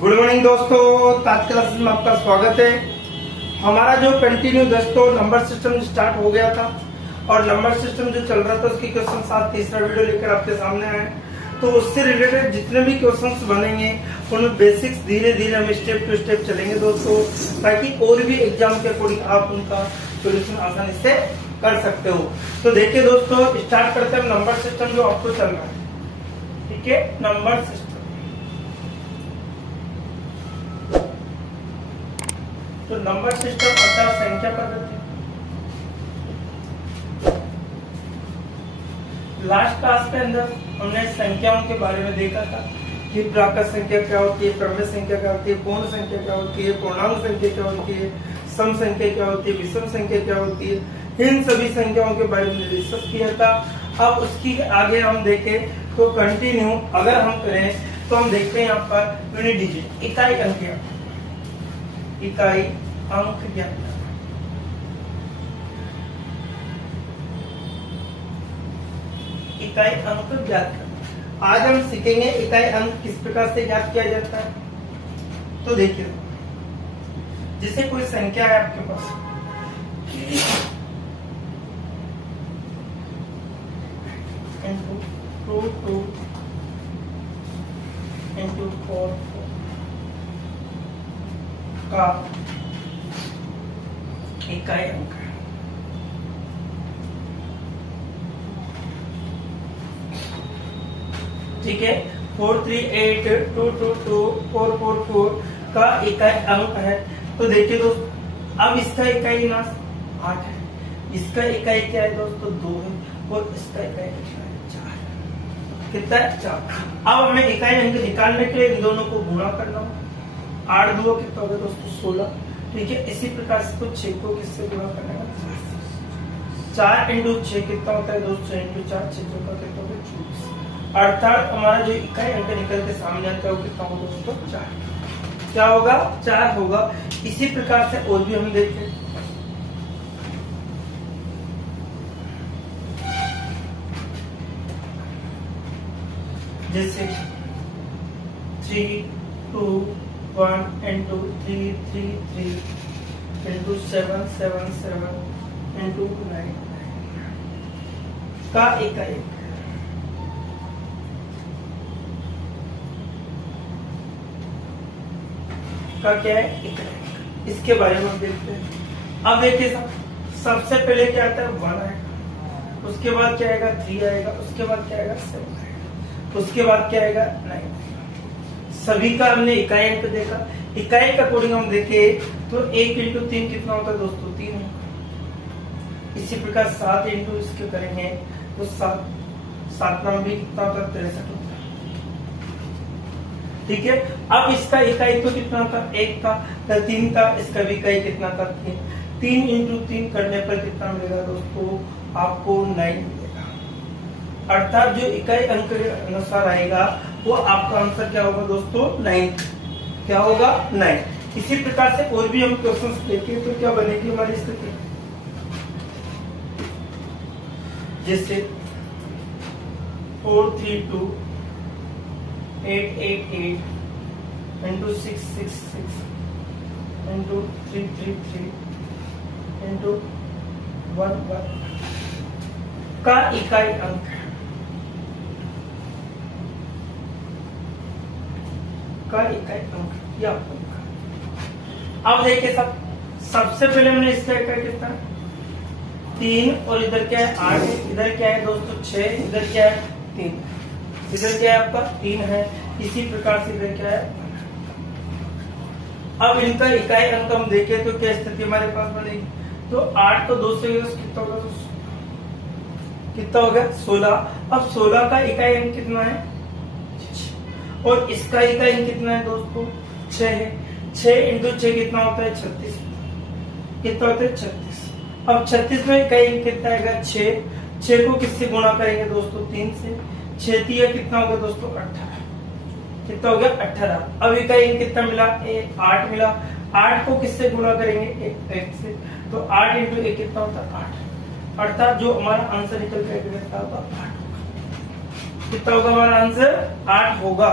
Good morning दोस्तों, ताज classes में आपका स्वागत है। हमारा जो कंटिन्यू दोस्तों नंबर सिस्टम स्टार्ट हो गया था और नंबर सिस्टम जो चल रहा था उसकी क्वेश्चन साथ तीसरा वीडियो लेकर आपके सामने आए। तो उससे रिलेटेड जितने भी क्वेश्चंस बनेंगे उनमें बेसिक्स धीरे धीरे हम स्टेप टू स्टेप चलेंगे दोस्तों, ताकि और भी एग्जाम के अकॉर्डिंग आप उनका सोल्यूशन आसानी से कर सकते हो। तो देखिए दोस्तों, स्टार्ट करते हैं नंबर सिस्टम जो आपको चल रहा है। ठीक है, नंबर सिस्टम तो नंबर सिस्टम अर्थात संख्या पद्धति। लास्ट क्लास के अंदर हमने संख्याओं के बारे में देखा था कि प्राकृत संख्या क्या होती है, क्रम्य संख्या क्या होती है, पूर्ण संख्या क्या होती है, पूर्णांक संख्या क्या होती है, सम संख्या क्या होती है, विषम संख्या क्या होती है। इन सभी संख्याओं के बारे में डिस्कस किया था। अब उसकी आगे हम देखें तो कंटिन्यू अगर हम करें तो हम देखते हैं यहाँ पर यूनिट डिजिट, इकाई अंक, इकाई अंक ज्ञात करना। इकाई अंक ज्ञात करना। आज हम सीखेंगे इकाई अंक किस प्रकार से ज्ञात किया जाता है। तो देखिए, जैसे कोई संख्या है आपके पास, टू टू इंटू फोर का इकाई अंक है। ठीक है, 438222444 का इकाई अंक है। तो देखिए दोस्तों, अब इसका इकाई नाश 8 है, इसका इकाई क्या है दोस्तों 2 है, और इसका इकाई कितना है 4। कितना है 4। अब हमें इकाई अंक निकालने के लिए इन दोनों को गुणा करना होगा। 8 2 कितना होगा दोस्तों 16। ठीक है, इसी प्रकार से तो 6 को किससे गुणा करना है 4 इंटू 6 कितना होता है दोस्तों 6 इंटू 4 6 का कितना होगा 24। अर्थात हमारा जो इकाई अंक निकल के सामने आता है वो कितना होगा दोस्तों 4। क्या होगा 4 होगा। इसी प्रकार से और भी हम देखते हैं, जैसे 3 2 1 इंटू 3 3 3 इंटू 7 7 7 इंटू 9 का इकाई का क्या है इकाई। इसके बारे में हम देखते हैं। अब देखिए सबसे पहले क्या आता है 1 आएगा, उसके बाद क्या आएगा 3 आएगा, उसके बाद क्या आएगा 7 आएगा, उसके बाद क्या आएगा 9। सभी का हमने इकाई अंक देखा। इकाई का अकॉर्डिंग हम देखें तो 1 इंटू 3 कितना होता है दोस्तों 3 है। इसी प्रकार 7 इंटू इसके करेंगे तो 7 भी कितना होता है 63 होता है। ठीक है, अब इसका इकाई तो कितना था 1 था, 3 का, इसका भी इकाई कितना था 3। 3 इंटू 3 करने पर कितना मिलेगा दोस्तों आपको 9 मिलेगा। अर्थात जो इकाई अंक के अनुसार आएगा वो आपका आंसर क्या होगा दोस्तों 9। क्या होगा 9। इसी प्रकार से और भी हम क्वेश्चंस देखें तो क्या बनेगी हमारी स्थिति, जैसे 432 888 इंटू 666 इंटू 333 इंटू 11 का इकाई अंक है, का इकाई अंक या अंक। अब देखिए सबसे पहले हमने इसका इकाई कितना 3 और इधर क्या है 8 है, इधर क्या है दोस्तों 6, इधर क्या है 3, इधर क्या है आपका 3 है। इसी प्रकार से इधर क्या है। अब इनका इकाई अंक हम देखें तो क्या स्थिति हमारे पास बनेगी, तो 8 को 2 से कितना होगा कितना हो गया 16। अब 16 का इकाई अंक कितना है और इसका इकाई अंक कितना है दोस्तों 6 है। 6 इंटू 6 कितना होता है 36। कितना होता है 36। अब 36 में इकाई अंक कितना आएगा 6। 6 को किससे गुणा करेंगे दोस्तों 3 से। 6 3 कितना होगा दोस्तों 18। कितना हो गया 18। अब इकाई अंक कितना मिला 8 मिला। 8 को किससे गुणा करेंगे 1 से, तो 8 इंटू 1 कितना होता है 8। अर्थात जो हमारा आंसर निकल कर कितना होगा 8 होगा। कितना होगा हमारा आंसर 8 होगा।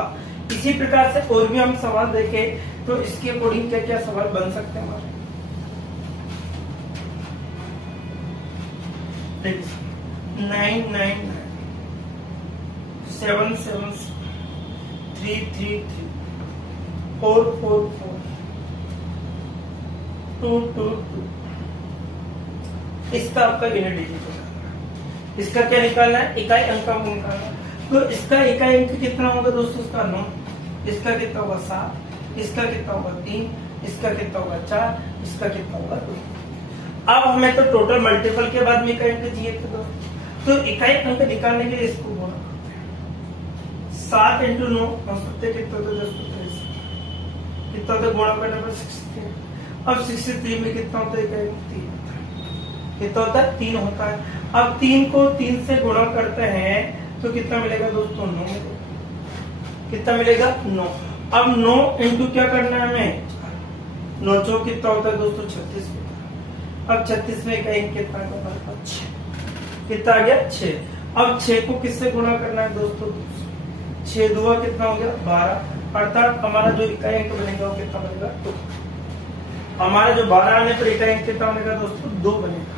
इसी प्रकार से और भी हम सवाल देखें तो इसके अकॉर्डिंग क्या क्या सवाल बन सकते हैं हमारे। 9 9 7 7 3 3 3 4 4 4 2 2 2। इसका आपका यूनिट डिजिट होगा। इसका क्या निकालना है, इकाई अंक का निकालना है। तो इसका इकाई अंक कितना होगा दोस्तों, इसका 9, इसका कितना होगा 7, इसका कितना होगा 3, इसका कितना होगा 4, इसका कितना होगा 2। अब हमें तो टोटल मल्टीपल के बाद में इकाई अंक चाहिए थे दोस्तों, तो इकाई अंक निकालने के लिए इसको गुणा 7 × 9 9 कितना होता है 10 कितना होता है, गुणा करने पर 63। अब 63 में कितना होता है इकाई अंक 3, कितना होता है 3 होता है। अब 3 को 3 से गुणा करते हैं तो कितना मिलेगा दोस्तों 9 मिलेगा, कितना मिलेगा 9। अब 9 इंटू क्या करना है हमें 9 चौक कितना होता है दोस्तों 36 होता है। अब 36 में इकाई कितना है 6, कितना आ गया 6। अब 6 को किससे गुणा करना है दोस्तों 6 दूआ कितना हो गया 12, अर्थात हमारा जो इकाई अंक बनेगा वो कितना बनेगा 2। हमारा जो 12 आने पर इकाई अंक कितना बनेगा दोस्तों 2 बनेगा,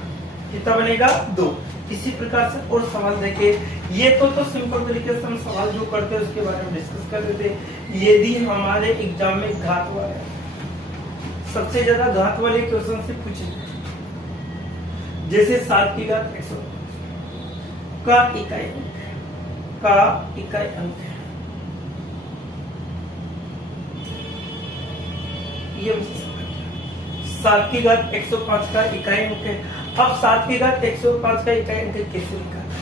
कितना बनेगा 2। इसी प्रकार से और सवाल देखे, ये तो सिंपल तरीके से हम सवाल जो करते हैं उसके बारे में डिस्कस कर रहे थे। यदि हमारे एग्जाम में घात वाले सबसे ज्यादा घात वाले क्वेश्चन से पूछे, जैसे 7 की घात 100 का इकाई अंक है, ये 7 की घात 105 का इकाई अंक है। अब 7 की घात 105 का इकाई अंक कैसे निकालना,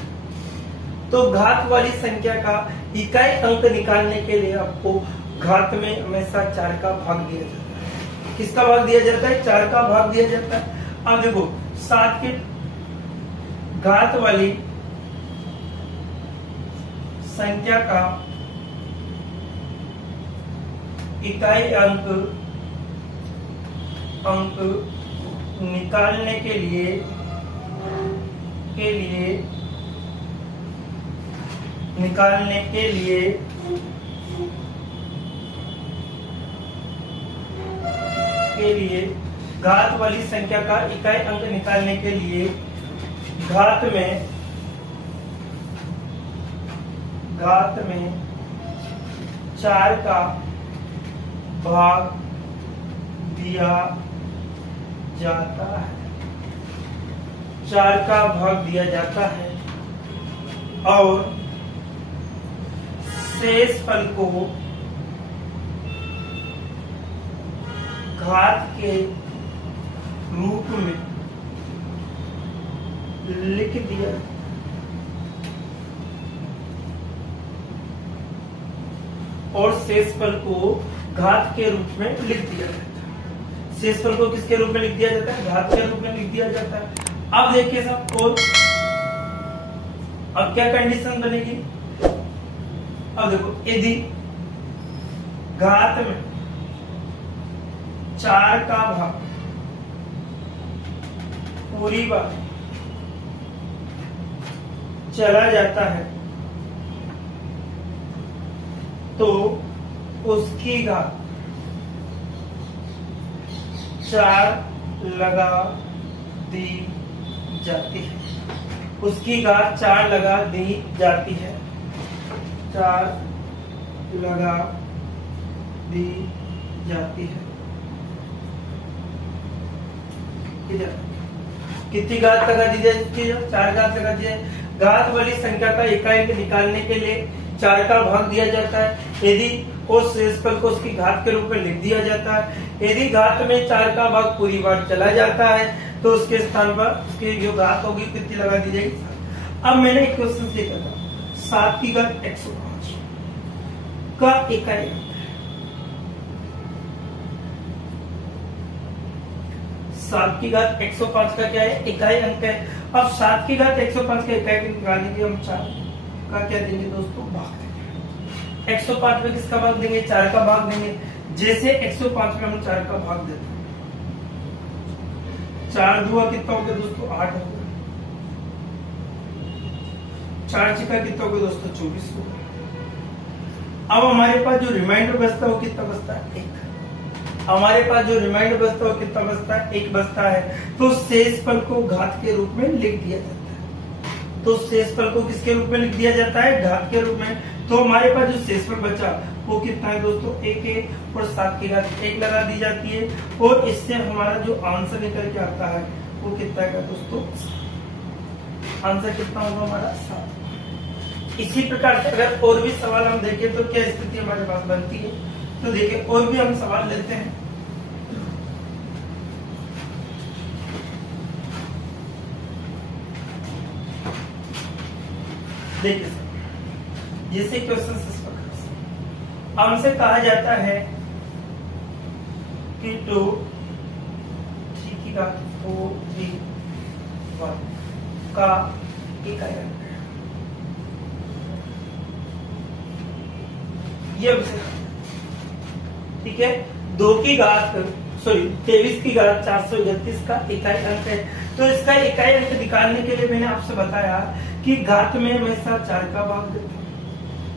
तो घात वाली संख्या का इकाई अंक निकालने के लिए आपको घात में हमेशा 4 का भाग दिया जाता है। किसका भाग दिया जाता है 4 का भाग दिया जाता है। अब देखो 7 की घात वाली संख्या का इकाई अंक निकालने के लिए घात वाली संख्या का इकाई अंक निकालने के लिए घात में 4 का भाग दिया जाता है, 4 का भाग दिया जाता है और शेष फल को घात के रूप में लिख दिया, और शेष फल को घात के रूप में लिख दिया जाता है। शेष फल को किसके रूप में लिख दिया जाता है, घात के रूप में लिख दिया जाता है। अब देखिए सब, और अब क्या कंडीशन बनेगी, अब देखो यदि घात में 4 का भाग पूरी बार चला जाता है तो उसकी घात 4 लगा दी जाती है, उसकी घात 4 लगा दी जाती है, 4 लगा दी जाती है। कितनी घात लगा दी जाती है, 4 घात लगा दी जाए। घात वाली संख्या का इकाई अंक निकालने के लिए 4 का भाग दिया जाता है, यदि उस शेषफल को उसकी घात के रूप में लिख दिया जाता है। यदि घात में 4 का भाग पूरी बार चला जाता है तो उसके स्थान पर उसकी जो घात होगी कितनी लगा दी जाएगी। अब मैंने एक क्वेश्चन देखा था, 7 की घात 105 का इकाई अंक, 7 की घात 105 का क्या है, इकाई अंक है। अब 7 की घात 105 का इकाई अंक निकालने के हम 4 का क्या देंगे दोस्तों, भाग देंगे। 105 में किसका भाग देंगे, 4 का भाग देंगे। जैसे 105 में हम 4 का भाग देते हैं, 4 दूआ कितना हो गया दोस्तों, 8 हो गया। 4 छिका कितना हो गया दोस्तों, 24 हो गया। अब हमारे पास जो रिमाइंडर बचता है वो कितना बचता है, एक। हमारे पास जो रिमाइंडर बचता है वो कितना बचता है, एक बचता है। तो शेषफल को घात के रूप में लिख दिया जाता है। तो शेषफल को किसके रूप में लिख दिया जाता है, घात के रूप में। तो हमारे पास जो शेषफल बचा वो कितना है दोस्तों, एक है, और 7 की घात 1 लगा दी जाती है, और इससे हमारा जो आंसर निकल के आता है वो कितना है दोस्तों, आंसर कितना होगा हमारा 7। इसी प्रकार से अगर और भी सवाल हम देखें तो क्या स्थिति हमारे पास बनती है, तो देखिए और भी हम सवाल लेते हैं। देखिए सर, जैसे क्वेश्चन हमसे कहा जाता है कि 2 3 की घात 4 3 1 का इकाई अंक है। ये ठीक है, 2 की घात 23 की घात 431 का इकाई अंक है। तो इसका इकाई अंक निकालने के लिए मैंने आपसे बताया कि घात में हमेशा 4 का भाग देते हैं।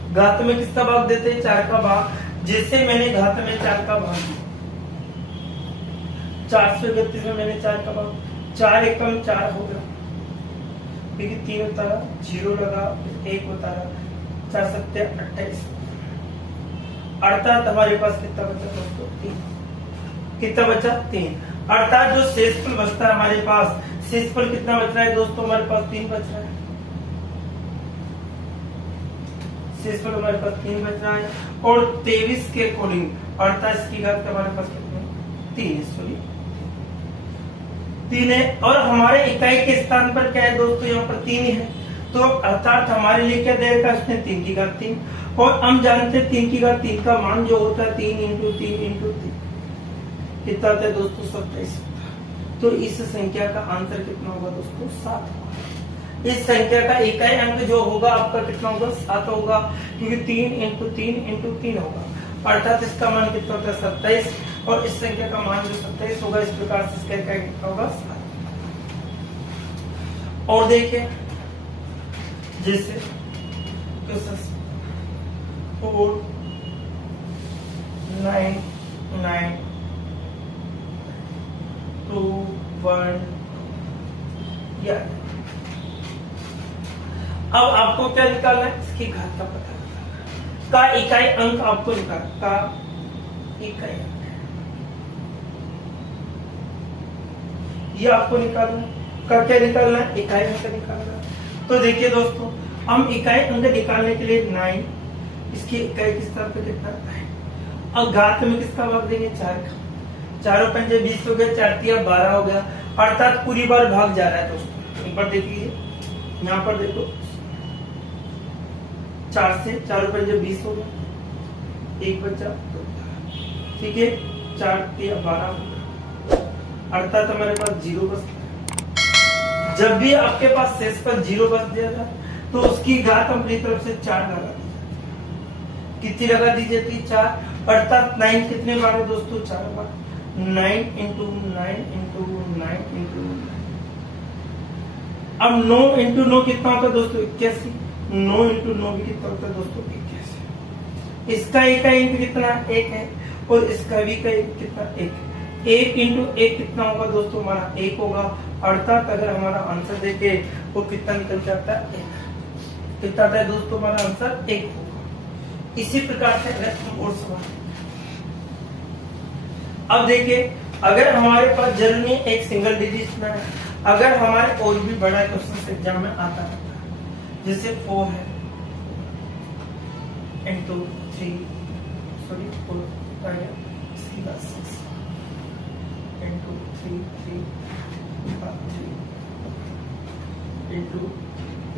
घात में किसका भाग देते हैं, 4 का भाग। जैसे मैंने घात में 4 का भाग दिया, 431 में मैंने 4 का भाग, 4 एकम 4 हो गया, 3 होता है, 0 लगा, 1 होता है, 4 सत्ते 28, अर्थात हमारे पास कितना बचा दोस्तों, 3। कितना बचा, 3। अर्थात जो शेषफल बचता है हमारे पास, शेषफल कितना बच रहा है दोस्तों, हमारे पास 3 बच रहा है। शेषफल हमारे पास 3 बच रहा है, और 23 के अकॉर्डिंग अर्थात इसकी घात हमारे पास कितने, 3 3 है। और हमारे इकाई के स्थान पर क्या है दोस्तों, यहाँ पर 3 है। तो अर्थात हमारे लिए क्या देगा, इसने 3 की घात 3, और हम जानते हैं 3 की घात 3 का मान जो होता है 3 इंटू 3 इंटू 3 कितना होता है दोस्तों, 27। तो इस संख्या का आंसर कितना होगा दोस्तों, 7 होगा। इस संख्या का इकाई अंक जो होगा आपका कितना होगा, 7 होगा, क्योंकि 3 इंटू 3 इंटू 3 होगा। अर्थात इसका मान कितना होता है, 27, और इस संख्या का मान जो 27 होगा, इस प्रकार से इसका इकाई कितना होगा, 7। और देखिए जैसे 4 9 9 2 1 या। अब आपको क्या निकालना है, इसकी घात का पता का इकाई अंक आपको निकालना, का इकाई अंक ये आपको निकालना है। का क्या निकालना है, इकाई अंक निकालना है। तो देखिए दोस्तों, हम इकाई अंक निकालने के लिए 9, इसकी इकाई किस तरह पे कितना है, और घात में किसका भाग देंगे, 4 का। 4 और 5 20 हो गया, 4 3 12 हो गया, अर्थात पूरी बार भाग जा रहा है दोस्तों। एक बार देख लीजिए, यहाँ पर देखो 4 से 4 और 5 20 हो गया, 1 बचा, ठीक है, 4 3 12 हो गया, अर्थात हमारे पास 0 बचता है। जब भी आपके पास शेष पर 0 बच जाता है तो उसकी घात अपनी तरफ से 4 लगा दी जाती। कितनी लगा दी जाती है, 4। अर्थात 9 कितने बार है दोस्तों, 4 बार। 9 इंटू 9 इंटू 9 इंटू 9। अब 9 इंटू 9 कितना होता है दोस्तों, 81। 9 इंटू 9 भी कितना होता है दोस्तों, 81। इसका इकाई अंक कितना, 1 है, और इसका भी इकाई कितना, 1 है। 1 इंटू 1 कितना होगा दोस्तों, हमारा 1 होगा। अर्थात अगर हमारा आंसर देखे वो कितना निकल जाता है, 1। कितना आता है दोस्तों, हमारा आंसर 1 होगा। इसी प्रकार से अगर हम और सवाल, अब देखिए, अगर हमारे पास जरूरी एक सिंगल डिजिट में है, अगर हमारे और भी बड़ा क्वेश्चन एग्जाम में आता है, जैसे 4 है इंटू 3 4 इसकी बात 6 इंटू 3 3 इंटू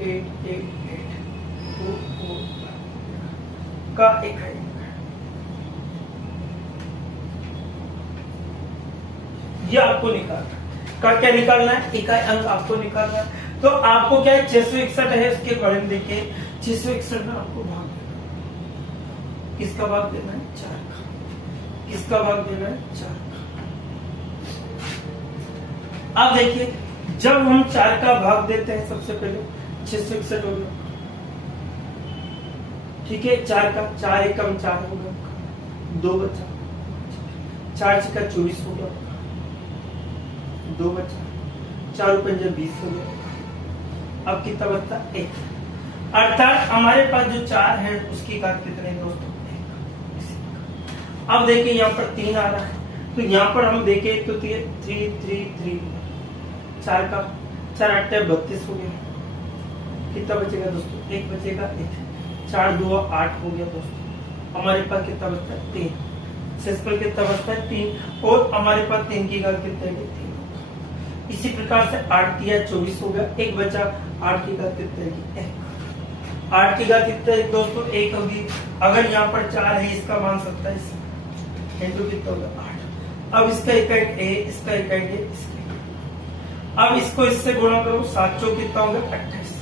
8 8 8 2 4 का इकाई ये आपको निकालना का, क्या निकालना है, इकाई अंक आपको निकालना है। तो आपको क्या है, 661 है, उसके बारे में देखिए, 661 में आपको भाग देना, किसका भाग देना है, 4 का। किसका भाग देना है, 4 का। अब देखिए, जब हम 4 का भाग देते हैं, सबसे पहले 661 हो गया, ठीक है, 4 का 4 एकम 4 हो गया, 2 बचा, 4 छक्का 24 हो गया, 2 बचा, 4 पंजा 20 हो गया। अब कितना बचता? 1। अर्थात हमारे पास जो 4 है उसकी घात कितने दोस्तों? 1। अब देखिए यहाँ पर 3 आ रहा है, तो यहाँ पर हम देखें तो 3 3 3 4 का 4 8 32 हो गया। कितना बचेगा दोस्तों? 1 बचेगा। 4 2 8 हो गया दोस्तों। हमारे पास कितना बचता है? 3। शेषफल कितना बचता है? 3। और हमारे पास 3 की घात कितना है? 3। इसी प्रकार से 8 दिया 24 हो गया, 1 बचा, 8 की घात कितना है? 1। 8 की घात कितना है दोस्तों? 1 होगी। अगर यहाँ पर 4 है, इसका मान 27 इंटू कितना होगा? 8। अब इसका इकाई ए, इसका इकाई ए, अब इसको इससे गुणा करो, 7 चौक कितना होगा? 28।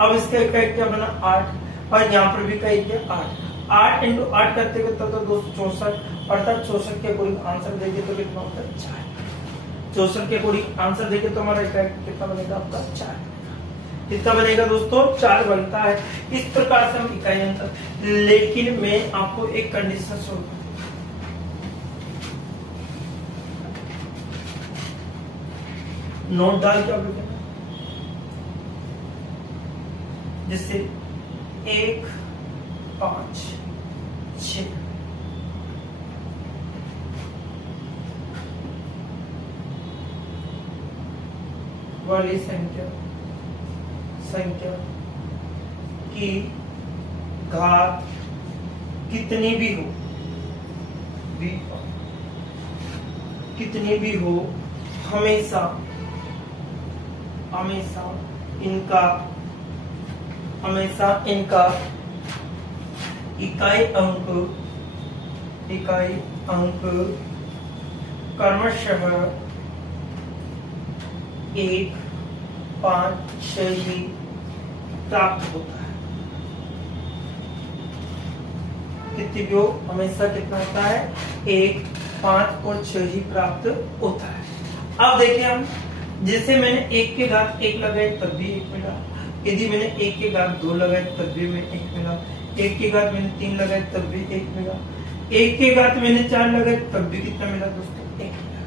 अब इसका इकाई क्या बना? 8। और यहाँ पर भी इकाई क्या? 8। 8 इंटू 8 करते कितना होता है दोस्तों? 64। अर्थात 64 के अकॉर्डिंग आंसर देंगे तो कितना होता है? 4। 64 के अकॉर्डिंग आंसर देंगे तो हमारा इकाई कितना बनेगा? आपका 4। कितना बनेगा दोस्तों? 4 बनता है। इस प्रकार से हम इकाई अंतर, लेकिन मैं आपको एक कंडीशन शो नोट डाल के आप जैसे 1 5 6 वाली संख्या की घात कितनी भी हो, कितनी भी हो, हमेशा इनका इकाई अंक क्रमशः 1 5 6 ही प्राप्त होता है। कितनी भी हो, हमेशा कितना होता है? 1 5 और 6 ही प्राप्त होता है। अब देखिए हम, जैसे मैंने 1 के घात 1 लगाए तब भी 1 मिला, यदि मैंने 1 के घात 2 लगाए तब भी मैं 1 मिला, 1 के घात मैंने 3 लगाए तब भी 1 मिला, 1 के घात मैंने 4 लगाए तब भी कितना मिला दोस्तों? 1 मिला।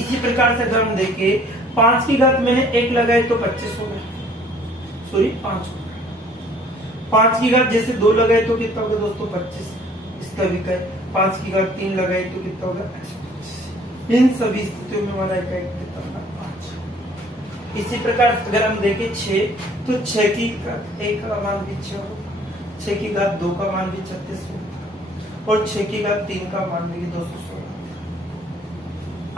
इसी प्रकार से अगर हम देखें 5 की घात मैंने 1 लगाए तो 25 हो गया, सॉरी 5 हो गया। 5 की घात जैसे 2 लगाए तो कितना होगा दोस्तों? 25। इसका भी कहे 5 की घात 3 लगाए तो कितना होगा? 125। इन सभी स्थितियों में हमारा इकाई कितना होगा? 5। इसी प्रकार अगर हम देखें 6 तो 6 की घात 1 का मान भी 6 होगा, 6 की घात 2 का मान भी 36 होगा और 6 की घात 3 का मान भी 216।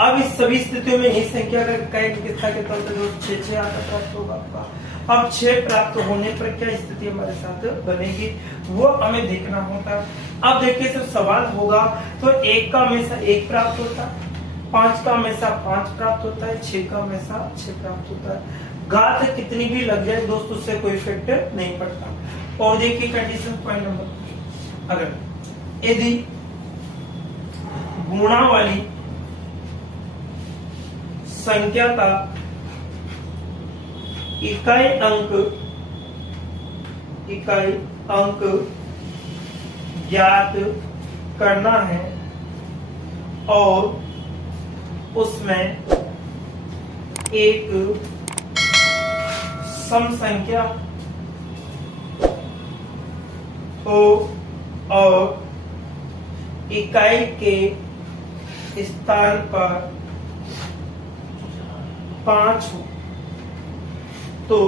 अब इस सभी स्थितियों में ही संख्या का इकाई कितना कितना होता है? 6 आकर प्राप्त होगा आपका। अब 6 प्राप्त होने पर क्या स्थिति हमारे साथ बनेगी वो हमें देखना होता है। अब देखिए सर सवाल होगा तो 1 का हमेशा 1 प्राप्त होता है, 5 का हमेशा 5 प्राप्त होता है, 6 का हमेशा 6 प्राप्त होता है। घात कितनी भी लग जाए दोस्तों उससे कोई इफेक्ट नहीं पड़ता। और देखिए कंडीशन पॉइंट नंबर, अगर यदि गुणा वाली संख्या का इकाई अंक ज्ञात करना है और उसमें एक सम संख्या हो और इकाई के स्थान पर 5 हो, तो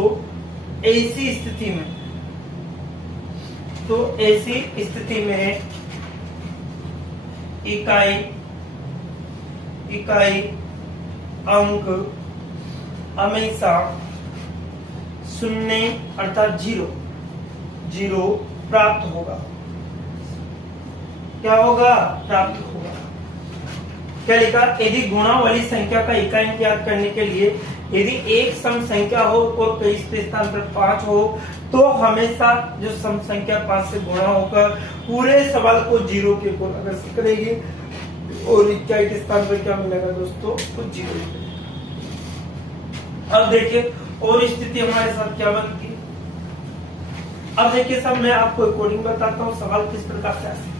ऐसी स्थिति में इकाई अंक हमेशा 0 अर्थात 0 प्राप्त होगा। क्या होगा? प्राप्त होगा। क्या लिखा? यदि गुणा वाली संख्या का इकाई अंक ज्ञात करने के लिए यदि एक सम संख्या हो और कई स्थान पर 5 हो तो हमेशा जो सम संख्या 5 से गुणा होकर पूरे सवाल को 0 के ऊपर अग्रसर करेगी और इकाई के स्थान पर क्या मिलेगा दोस्तों? तो 0 मिलेगा। अब देखिए और स्थिति हमारे साथ क्या बनती है। अब देखिए सब मैं आपको कोडिंग बताता हूँ, सवाल किस प्रकार से आते हैं।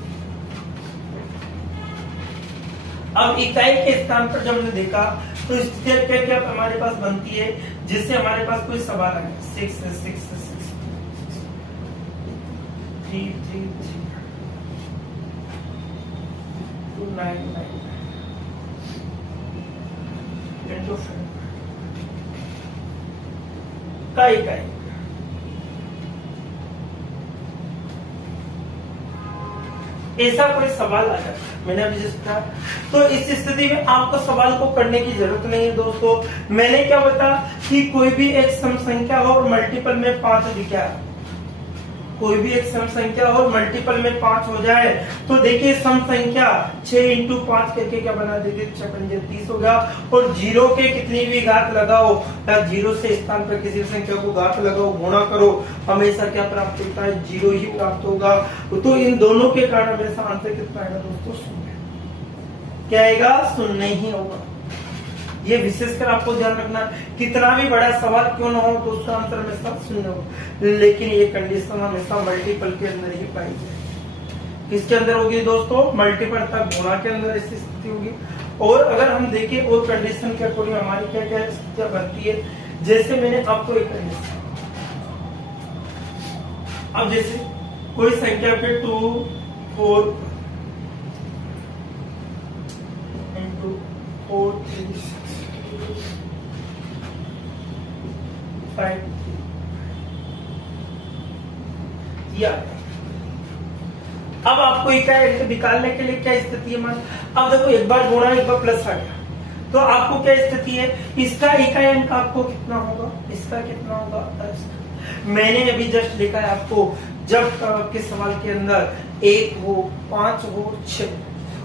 अब इकाई के स्थान पर जब हमने देखा तो स्थिति क्या क्या हमारे पास बनती है, जिससे हमारे पास कोई सवाल आ गया 6 6 6 3 3 2 9 9 into 5 का इकाई ऐसा कोई सवाल आ जाता है, मैंने अभी जिस कहा। तो इस स्थिति में आपको सवाल को करने की जरूरत नहीं है दोस्तों। मैंने क्या बताया कि कोई भी एक सम संख्या हो और मल्टीपल में 5 दिखा, कोई भी एक सम संख्या हो मल्टीपल में 5 हो जाए तो देखिए सम संख्या 6 इंटू 5 करके क्या बना देते, 6 पंजे 30 हो गया। और जीरो के कितनी भी घात लगाओ या जीरो से स्थान पर किसी संख्या को घात लगाओ, गुणा करो, हमेशा क्या प्राप्त होता है, जीरो ही प्राप्त होगा। तो इन दोनों के कारण हमेशा आंसर कितना आएगा दोस्तों, शून्य। क्या आएगा, शून्य ही होगा। ये विशेषकर आपको ध्यान रखना, कितना भी बड़ा सवाल क्यों ना हो तो उसका आंसर हमेशा शून्य हो, लेकिन ये कंडीशन हमेशा मल्टीपल के अंदर ही पाई जाए। किसके अंदर होगी दोस्तों, मल्टीपल तक गुणा के अंदर ऐसी स्थिति होगी। और अगर हम देखें और कंडीशन के अकॉर्डिंग हमारी क्या क्या स्थितियां बनती है, जैसे मैंने आपको एक कंडीशन, अब जैसे कोई संख्या पे 2 4 into 4 3 6 5 या अब आपको इकाई निकालने के लिए क्या स्थिति है, मान अब देखो एक बार गुणा एक बार प्लस आ गया तो आपको क्या स्थिति है, इसका इकाई अंक आपको कितना होगा, इसका कितना होगा। मैंने अभी जस्ट लिखा है आपको, जब के सवाल के अंदर 1 हो 5 हो 6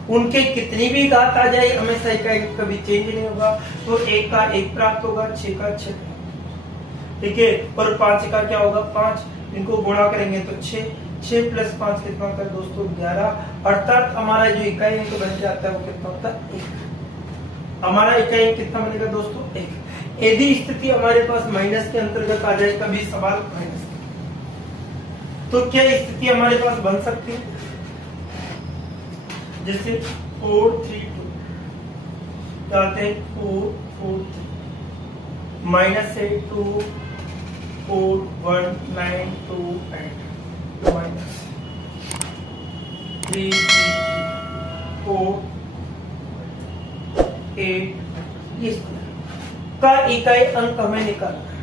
उनके कितनी भी घात आ जाए हमेशा इकाई कभी चेंज नहीं होगा। तो 1 का 1 प्राप्त होगा, 6 का 6, ठीक है। और 5 का क्या होगा 5, इनको गुणा करेंगे तो 6 प्लस 5 कितना होता है दोस्तों 11। अर्थात हमारा जो इकाई अंक बन जाता है वो कितना होता है 1। हमारा इकाई अंक कितना बनेगा दोस्तों 1। यदि स्थिति हमारे पास माइनस के अंतर्गत आ जाए कभी सवाल माइनस, तो क्या स्थिति हमारे पास बन सकती है, जैसे 4 3 2 कहते हैं 4 4 3 माइनस से 2 4 1 9 2 8 माइनस 3 4 8 इस का इकाई अंक हमें निकालना है।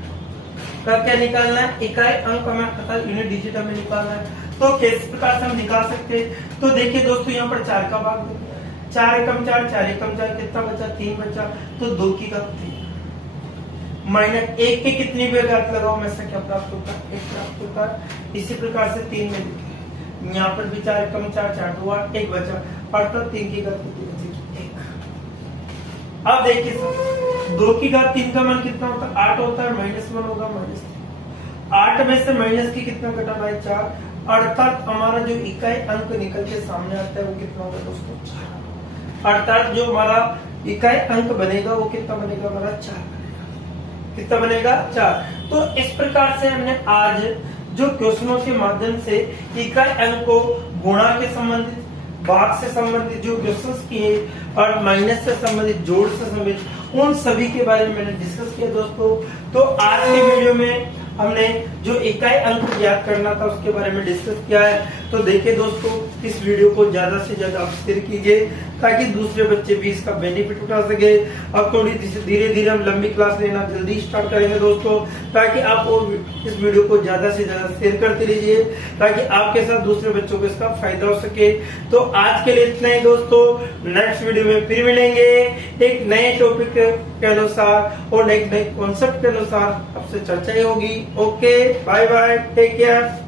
का क्या निकालना है, इकाई अंक हमें अर्थात यूनिट डिजिट हमें निकालना है। तो किस प्रकार से हम निकाल सकते हैं, तो देखिए दोस्तों यहाँ पर 4 का भाग 4 एकम 4 4 एकम 4 कितना बचा 3 बचा, तो 2 की घात 3 माइनस 1 के कितनी भी घात लगाओ हमेशा क्या प्राप्त होता है 1 प्राप्त होता है। इसी प्रकार से 3 में लिखे यहाँ पर भी 4 एकम 4 4 2 8 1 बचा, अर्थात 3 की घात कितनी बचेगी 1। अब देखिए 2 की घात 3 का मान कितना होता है 8 होता है, -1 होगा -3। 8 में से माइनस की कितना घटाना है 4, अर्थात हमारा जो इकाई अंक निकल के सामने आता है वो कितना होगा दोस्तों 4। अर्थात जो हमारा इकाई अंक बनेगा वो कितना बनेगा हमारा 4 बनेगा। कितना बनेगा 4। तो इस प्रकार से हमने आज जो क्वेश्चनों के माध्यम से इकाई अंक को गुणा के संबंधित, भाग से संबंधित जो क्वेश्चंस किए और माइनस से संबंधित, जोड़ से संबंधित, उन सभी के बारे में मैंने डिस्कस किया दोस्तों। तो आज के वीडियो में हमने जो इकाई अंक ज्ञात करना था उसके बारे में डिस्कस किया है। तो देखिए दोस्तों इस वीडियो को ज्यादा से ज्यादा आप शेयर कीजिए ताकि दूसरे बच्चे भी इसका बेनिफिट उठा सके। अब थोड़ी धीरे धीरे हम लंबी क्लास लेना जल्दी स्टार्ट करेंगे दोस्तों, ताकि आप इस वीडियो को ज्यादा से ज्यादा शेयर करते रहिए ताकि आपके साथ दूसरे बच्चों को इसका फायदा हो सके। तो आज के लिए इतना ही दोस्तों, नेक्स्ट वीडियो में फिर मिलेंगे एक नए टॉपिक के अनुसार और एक नए कॉन्सेप्ट के अनुसार आपसे चर्चा होगी। Okay, bye bye, take care.